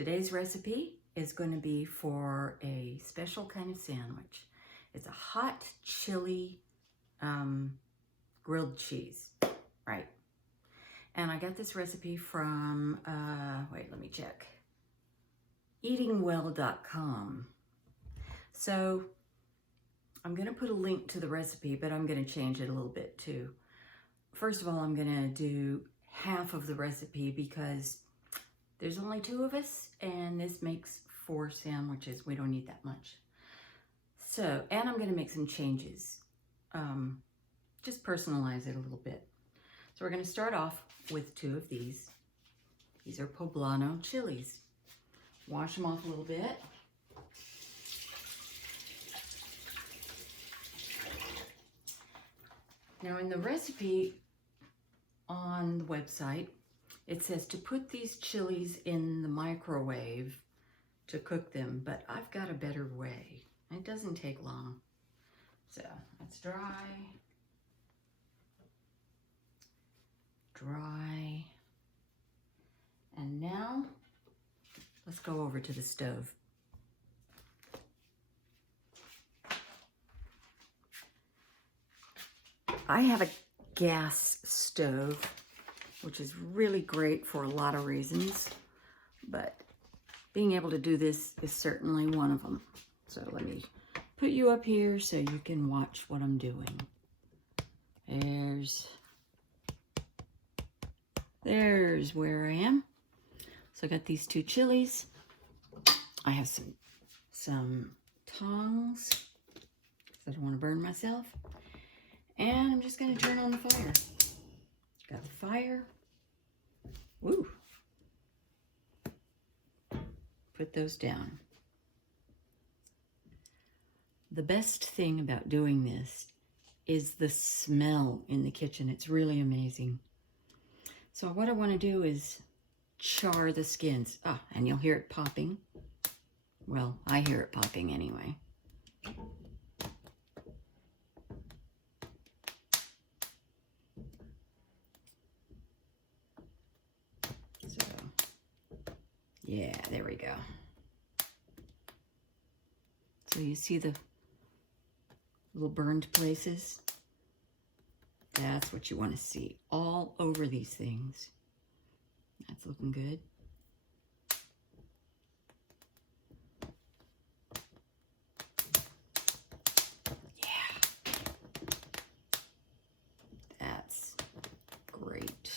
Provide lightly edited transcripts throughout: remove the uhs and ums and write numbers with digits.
Today's recipe is going to be for a special kind of sandwich. It's a hot chili grilled cheese, right? And I got this recipe from, wait, let me check, eatingwell.com. So I'm going to put a link to the recipe, but I'm going to change it a little bit too. First of all, I'm going to do half of the recipe because there's only 2 of us and this makes 4 sandwiches. We don't need that much. So, and I'm going to make some changes. Just personalize it a little bit. So we're going to start off with 2 of these. These are poblano chilies. Wash them off a little bit. Now in the recipe on the website, it says to put these chilies in the microwave to cook them, but I've got a better way. It doesn't take long. So that's dry. Dry. And now let's go over to the stove. I have a gas stove, which is really great for a lot of reasons, but being able to do this is certainly one of them. So let me put you up here so you can watch what I'm doing. There's where I am. So I got these 2 chilies. I have some tongs because I don't want to burn myself. And I'm just going to turn on the fire. Got the fire. Woo. Put those down. The best thing about doing this is the smell in the kitchen. It's really amazing. So what I want to do is char the skins. Ah, and you'll hear it popping. Well, I hear it popping anyway. Yeah, there we go. So you see the little burned places? That's what you want to see all over these things. That's looking good. Yeah. That's great.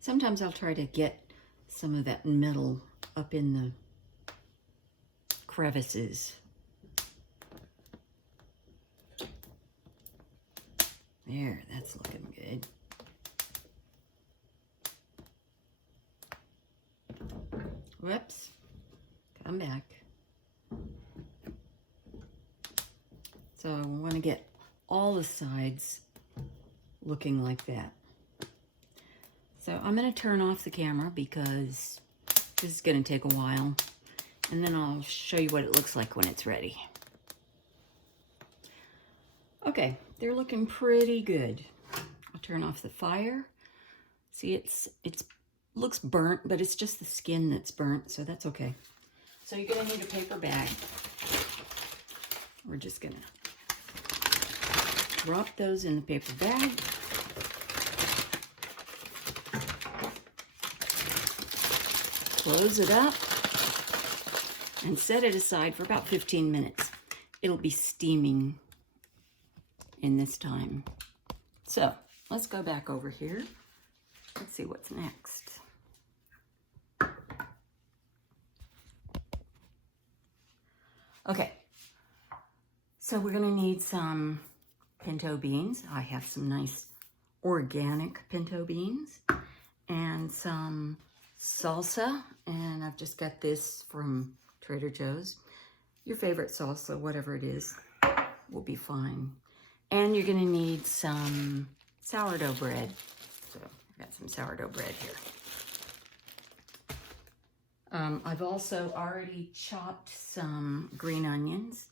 Sometimes I'll try to get some of that metal up in the crevices. There, that's looking good. Whoops, come back. So I want to get all the sides looking like that. So I'm going to turn off the camera because this is going to take a while, and then I'll show you what it looks like when it's ready. Okay, they're looking pretty good. I'll turn off the fire. See, it looks burnt, but it's just the skin that's burnt, so that's okay. So you're going to need a paper bag. We're just going to drop those in the paper bag. Close it up and set it aside for about 15 minutes. It'll be steaming in this time. So let's go back over here. Let's see what's next. Okay, so we're gonna need some pinto beans. I have some nice organic pinto beans and some salsa, and I've just got this from Trader Joe's. Your favorite salsa, whatever it is, will be fine. And you're gonna need some sourdough bread. So I've got some sourdough bread here. I've also already chopped some green onions.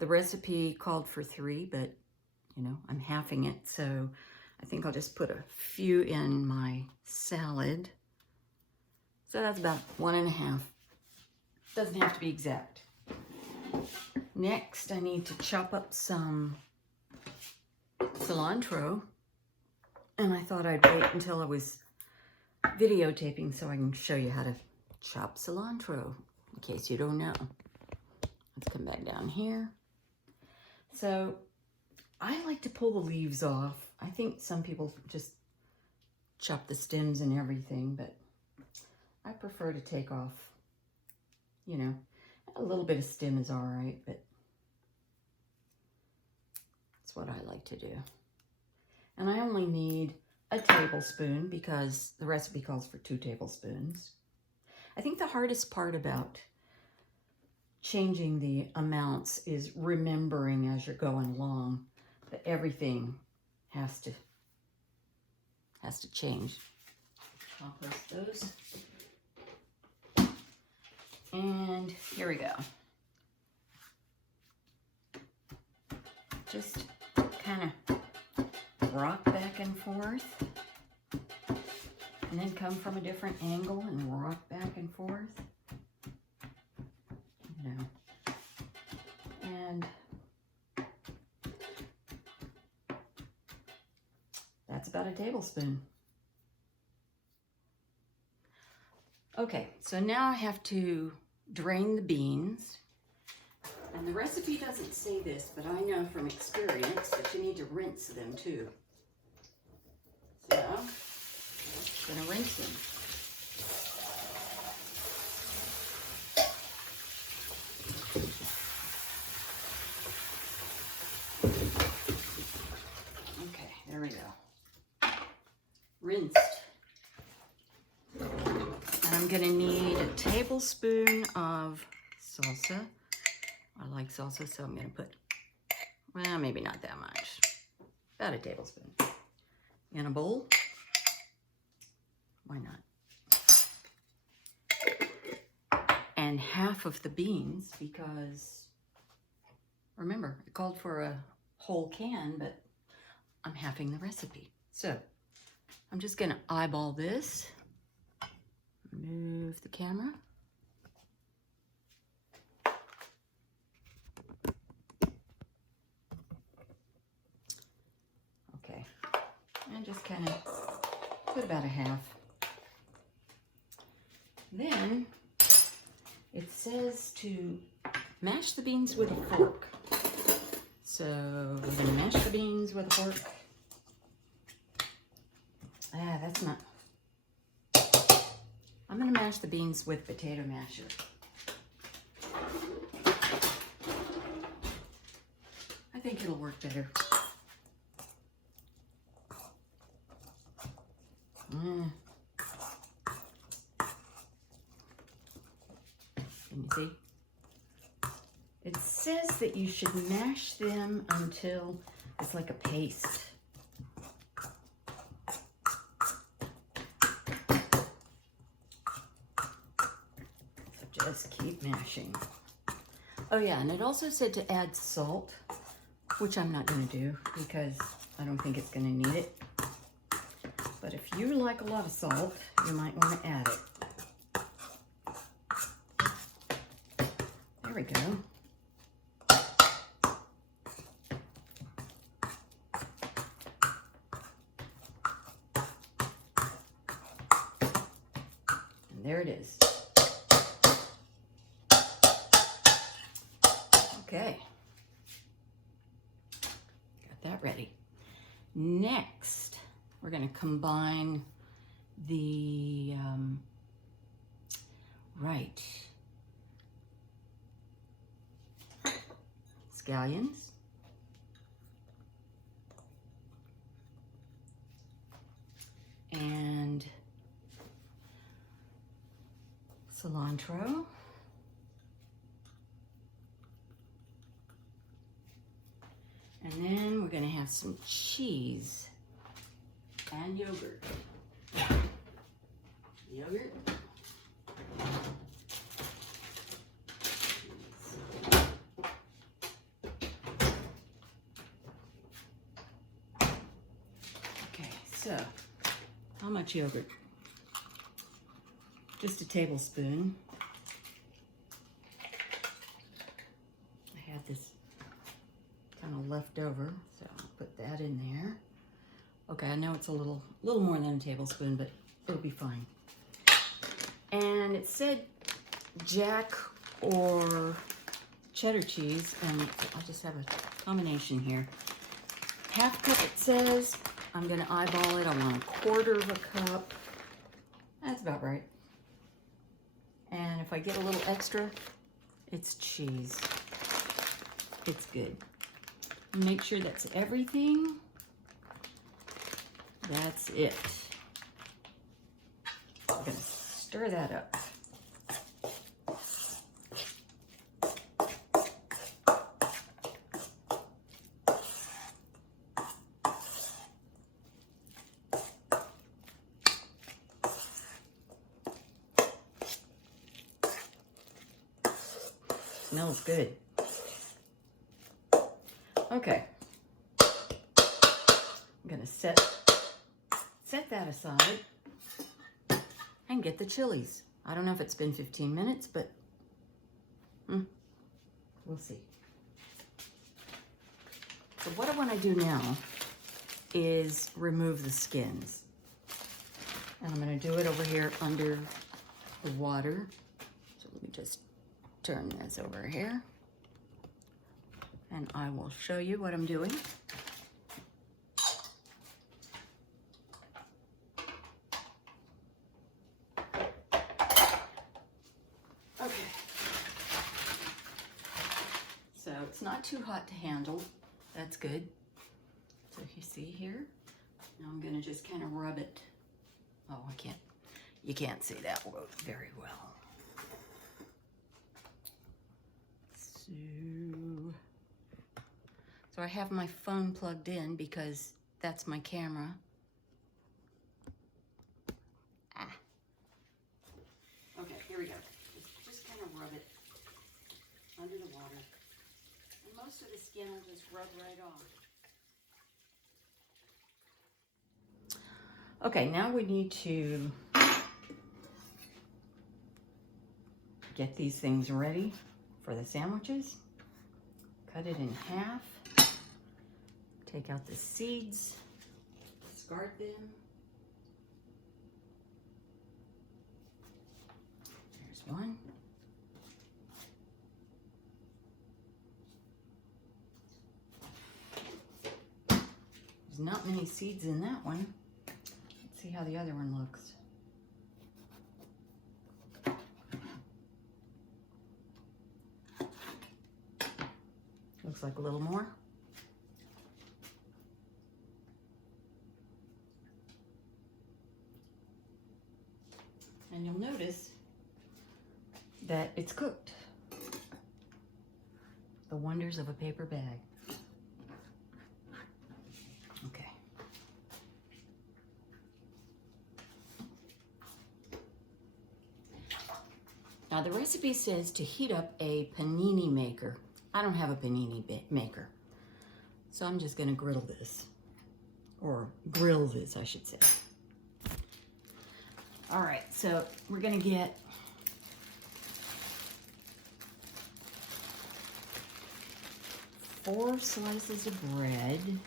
The recipe called for 3, but you know, I'm halving it, so I think I'll just put a few in my salad. So that's about 1.5. Doesn't have to be exact. Next, I need to chop up some cilantro. And I thought I'd wait until I was videotaping so I can show you how to chop cilantro, in case you don't know. Let's come back down here. So I like to pull the leaves off. I think some people just chop the stems and everything, but I prefer to take off, you know, a little bit of stem is all right, but that's what I like to do. And I only need a tablespoon because the recipe calls for 2 tablespoons. I think the hardest part about changing the amounts is remembering as you're going along that everything has to change. Compost those. And here we go. Just kind of rock back and forth, and then come from a different angle and rock back and forth. You know. And that's about a tablespoon. Okay, so now I have to drain the beans. And the recipe doesn't say this, but I know from experience that you need to rinse them too. So, I'm gonna rinse them. Okay, there we go. Rinsed. And I'm gonna need a tablespoon of salsa. I like salsa, so I'm gonna put, well, maybe not that much. About a tablespoon. In a bowl. Why not? And half of the beans, because remember, it called for a whole can, but I'm halving the recipe. So I'm just gonna eyeball this. Move the camera. Okay, and just kind of put about a half. Then it says to mash the beans with a fork. So we're gonna mash the beans with a fork. Ah, that's not. I'm gonna mash the beans with potato masher. I think it'll work better. Can you see? It says that you should mash them until it's like a paste. So just keep mashing. Oh yeah, and it also said to add salt, which I'm not going to do because I don't think it's going to need it. But if you like a lot of salt, you might want to add it. There we go. And there it is. Okay. Got that ready. Next, we're going to combine the, scallions. And cilantro. And then we're going to have some cheese and yogurt. Yogurt. Okay. So, how much yogurt? Just a tablespoon. I had this kind of left over, so I'll put that in there. Okay, I know it's a little more than a tablespoon, but it'll be fine. And it said Jack or cheddar cheese, and I'll just have a combination here. Half cup it says. I'm gonna eyeball it. I want 1/4 of a cup. That's about right. And if I get a little extra, it's cheese. It's good. Make sure that's everything. That's it. I'm gonna stir that up. Smells good. Okay. I'm gonna set that aside and get the chilies. I don't know if it's been 15 minutes, but we'll see. So what I want to do now is remove the skins. And I'm going to do it over here under the water. So let me just turn this over here. And I will show you what I'm doing. Okay. So it's not too hot to handle. That's good. So you see here, now I'm going to just kind of rub it. Oh, you can't see that very well. So I have my phone plugged in because that's my camera. Okay, here we go. Just kind of rub it under the water. And most of the skin will just rub right off. Okay, now we need to get these things ready for the sandwiches. Cut it in half. Take out the seeds. Discard them. There's one. There's not many seeds in that one. Let's see how the other one looks. Looks like a little more. And you'll notice that it's cooked. The wonders of a paper bag. Okay. Now the recipe says to heat up a panini maker. I don't have a panini maker, so I'm just gonna grill this, or grill this, I should say. All right, so we're gonna get four slices of bread.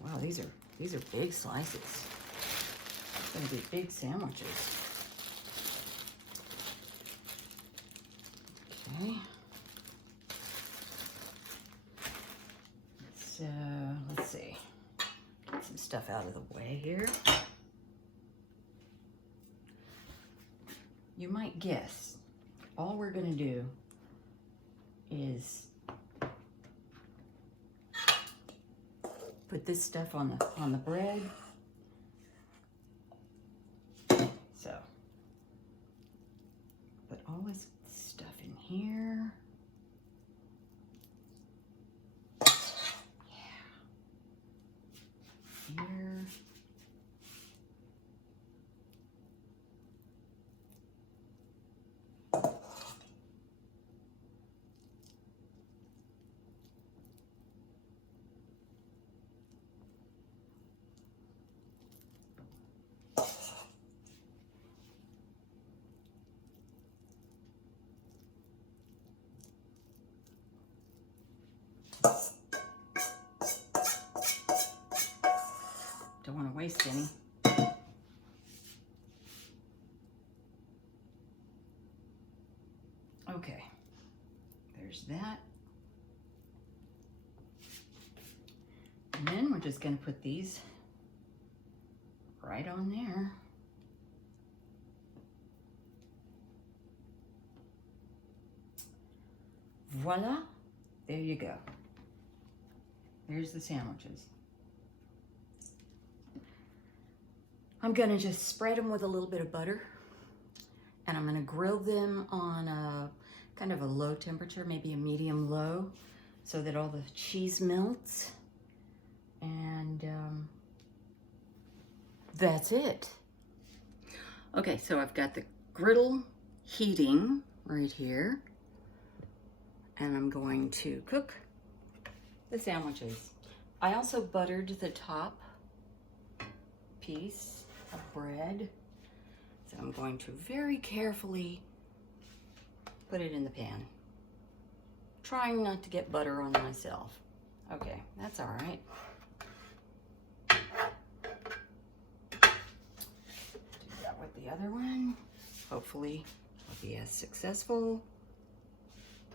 Wow, these are big slices. It's gonna be big sandwiches. Okay. So let's see. Get some stuff out of the way here. You might guess, all we're gonna do is put this stuff on the bread. So put all this stuff in here. Yeah. Here. waste any. Okay, there's that. And then we're just going to put these right on there. Voila, there you go. There's the sandwiches. I'm gonna just spread them with a little bit of butter, and I'm gonna grill them on a kind of a low temperature, maybe a medium low, so that all the cheese melts. And that's it. Okay, so I've got the griddle heating right here, and I'm going to cook the sandwiches. I also buttered the top piece of bread, so I'm going to very carefully put it in the pan, trying not to get butter on myself. Okay, that's all right. Do that with the other one. Hopefully it'll be as successful.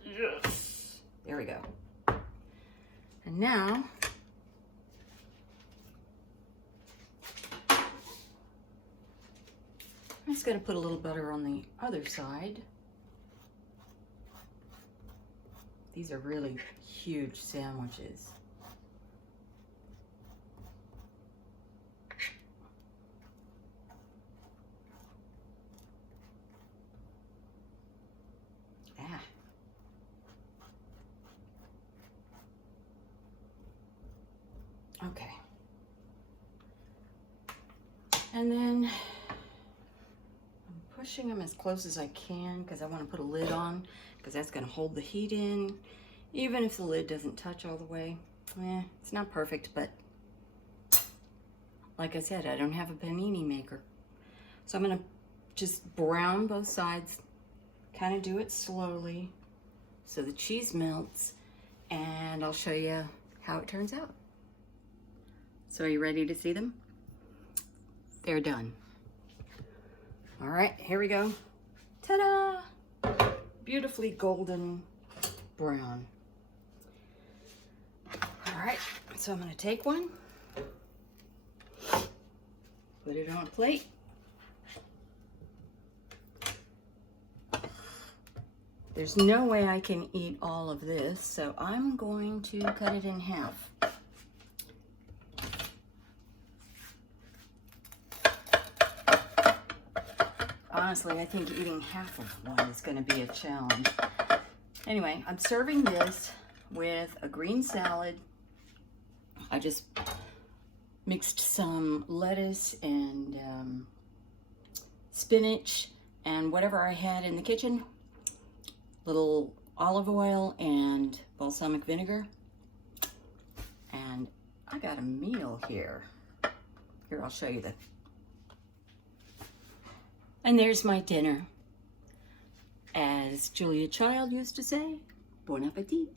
Yes, there we go. And now I'm just going to put a little butter on the other side. These are really huge sandwiches. Ah. Okay. And then pushing them as close as I can because I want to put a lid on, because that's going to hold the heat in, even if the lid doesn't touch all the way. It's not perfect, but like I said, I don't have a panini maker. So I'm going to just brown both sides, kind of do it slowly so the cheese melts, and I'll show you how it turns out. So are you ready to see them? They're done. All right, here we go. Ta-da! Beautifully golden brown. All right, so I'm gonna take one, put it on a plate. There's no way I can eat all of this, so I'm going to cut it in half. Honestly, I think eating half of one is going to be a challenge. Anyway, I'm serving this with a green salad. I just mixed some lettuce and spinach and whatever I had in the kitchen. Little olive oil and balsamic vinegar. And I got a meal here. Here, I'll show you the... And there's my dinner. As Julia Child used to say, bon appetit.